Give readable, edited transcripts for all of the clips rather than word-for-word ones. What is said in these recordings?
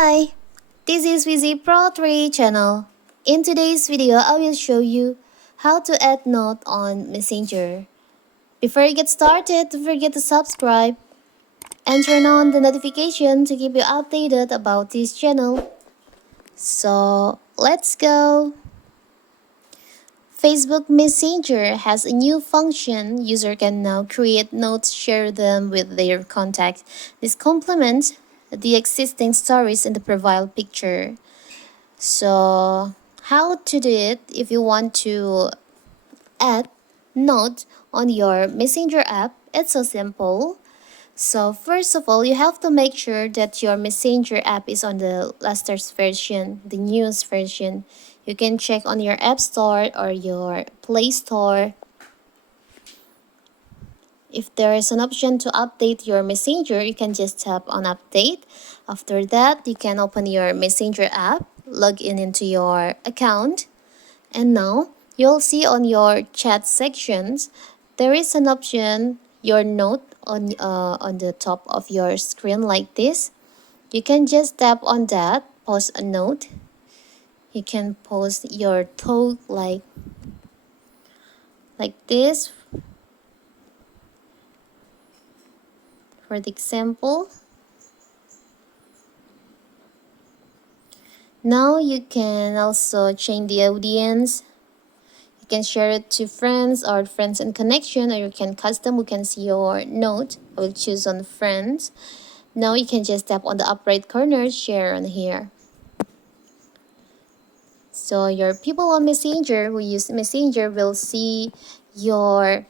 Hi, this is Wizzy Pro 3 channel. In today's video, I will show you how to add note on Messenger. Before you get started, don't forget to subscribe and turn on the notification to keep you updated about this channel. So, let's go! Facebook Messenger has a new function. User can now create notes, share them with their contacts. This complements the existing stories in the profile picture. So, how to do it if you want to add note on your Messenger app? It's so simple. So, first of all, you have to make sure that your Messenger app is on the latest version, the newest version. You can check on your App Store or your Play Store. If there is an option to update your Messenger, you can just tap on Update. After that, you can open your Messenger app, log in into your account, and now you'll see on your chat sections there is an option your note on the top of your screen like this. You can just tap on that, post a note. You can post your thought like this. For the example, now you can also change the audience. You can share it to friends or friends in connection, or you can custom. You can see your note. I will choose on friends. Now you can just tap on the up right corner, share on here. So your people on Messenger who use Messenger will see your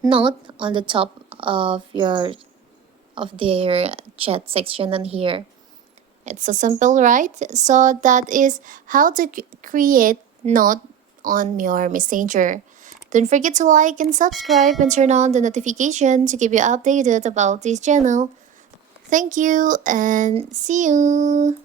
note on the top of their chat section on here. It's so simple, right? So that is how to create note on your Messenger. Don't forget to like and subscribe and turn on the notification to keep you updated about this channel. Thank you and see you.